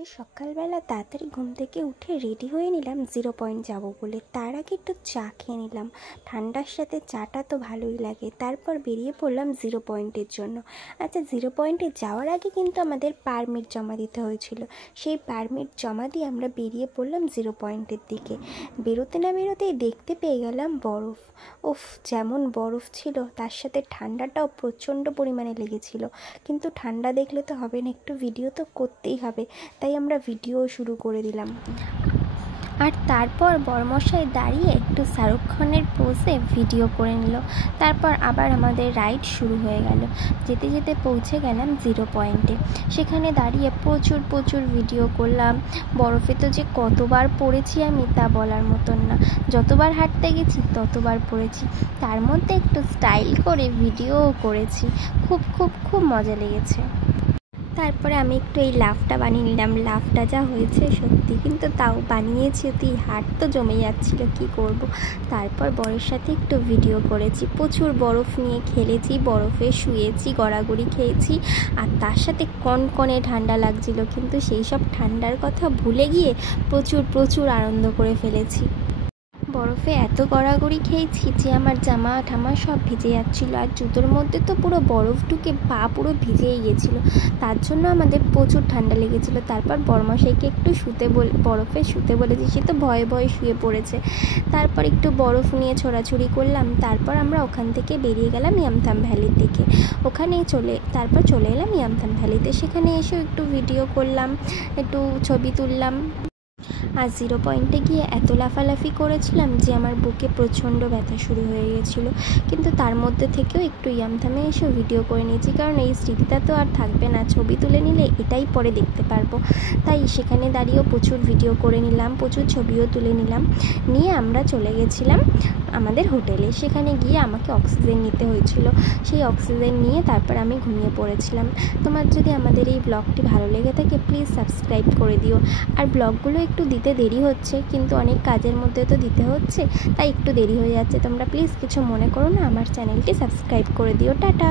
আজকে সকালবেলা তাড়াতাড়ি ঘুম থেকে উঠে রেডি হয়ে নিলাম 0 পয়েন্ট যাব বলে। তার আগে একটু চা খেয়ে নিলাম, ঠান্ডার সাথে চাটা তো ভালোই লাগে। তারপর বেরিয়ে পড়লাম 0 পয়েন্টের জন্য। আচ্ছা, 0 পয়েন্টে যাওয়ার আগে কিন্তু আমাদের পারমিট জমা দিতে হয়েছিল। সেই পারমিট জমা দিয়ে আমরা বেরিয়ে পড়লাম 0 পয়েন্টের দিকে। বেরোতে না বেরোতেই দেখতে পেয়ে গেলাম বরফ। উফ, যেমন বরফ ছিল তার সাথে ঠান্ডাটাও প্রচণ্ড পরিমাণে লেগেছিল। কিন্তু ঠান্ডা দেখলে তো হবে না, একটু ভিডিও তো করতেই হবে, তাই আমরা ভিডিও শুরু করে দিলাম। আর তারপর বরমশাই দাঁড়িয়ে একটু শাহরুখ খানের পোজে ভিডিও করে নিল। তারপর আবার আমাদের রাইড শুরু হয়ে গেল। যেতে যেতে পৌঁছে গেলাম 0 পয়েন্টে। সেখানে দাঁড়িয়ে প্রচুর ভিডিও করলাম। বরফে তো যে কতবার পড়েছি আমি তা বলার মতন না। যতবার হাঁটতে গেছি ততবার পড়েছি, তার মধ্যে একটু স্টাইল করে ভিডিওও করেছি। খুব মজা লেগেছে। তারপরে আমি একটু এই লাফটা বানিয়ে নিলাম। লাফটা যা হয়েছে সত্যি, কিন্তু তাও বানিয়েছি, অতি হাত তো জমে যাচ্ছিল, কি করব। তারপর বরের সাথে একটু ভিডিও করেছি। প্রচুর বরফ নিয়ে খেলেছি, বরফে শুয়েছি, গড়াগড়ি খেয়েছি, আর তার সাথে কনকনে ঠান্ডা লাগছিল। কিন্তু সেই সব ঠান্ডার কথা ভুলে গিয়ে প্রচুর আনন্দ করে ফেলেছি। বরফে এত গড়াগড়ি খেয়েছি যে আমার জামা ঠামা সব ভিজে যাচ্ছিলো, আর জুতোর মধ্যে তো পুরো বরফ ঢুকে পা পুরো ভিজেই গেছিলো। তার জন্য আমাদের প্রচুর ঠান্ডা লেগেছিলো। তারপর বরমশাইকে একটু বরফে শুতে বলেছি, সে তো ভয়ে শুয়ে পড়েছে। তারপর একটু বরফ নিয়ে ছোড়াছুড়ি করলাম। তারপর আমরা ওখান থেকে বেরিয়ে গেলাম ইয়ামথাং ভ্যালির দিকে। তারপর চলে এলাম ইয়ামথাং ভ্যালিতে। সেখানে এসেও একটু ভিডিও করলাম, একটু ছবি তুললাম। আর 0 পয়েন্টে গিয়ে এত লাফালাফি করেছিলাম যে আমার বুকে প্রচণ্ড ব্যথা শুরু হয়ে গেছিলো। কিন্তু তার মধ্যে থেকেও একটু ইয়ামথামে এসে ভিডিও করে নিয়েছি, কারণ এই স্মৃতিটা তো আর থাকবে না। ছবি তুলে নিলে এটাই পরে দেখতে পারবো। তাই সেখানে দাঁড়িয়েও প্রচুর ভিডিও করে নিলাম, প্রচুর ছবিও তুলে নিলাম। নিয়ে আমরা চলে গেছিলাম আমাদের হোটেলে। সেখানে গিয়ে আমাকে অক্সিজেন নিতে হয়েছিল। সেই অক্সিজেন নিয়ে তারপর আমি ঘুমিয়ে পড়েছিলাম। তোমার যদি আমাদের এই ব্লগটি ভালো লেগে থাকে প্লিজ সাবস্ক্রাইব করে দিও। আর ব্লগগুলো একটু দিতে দেরি হচ্ছে, কিন্তু অনেক কাজের মধ্যে তো দিতে হচ্ছে, তাই একটু দেরি হয়ে যাচ্ছে। তোমরা প্লিজ কিছু মনে করো না, আমার চ্যানেলটি সাবস্ক্রাইব করে দিও। টাটা।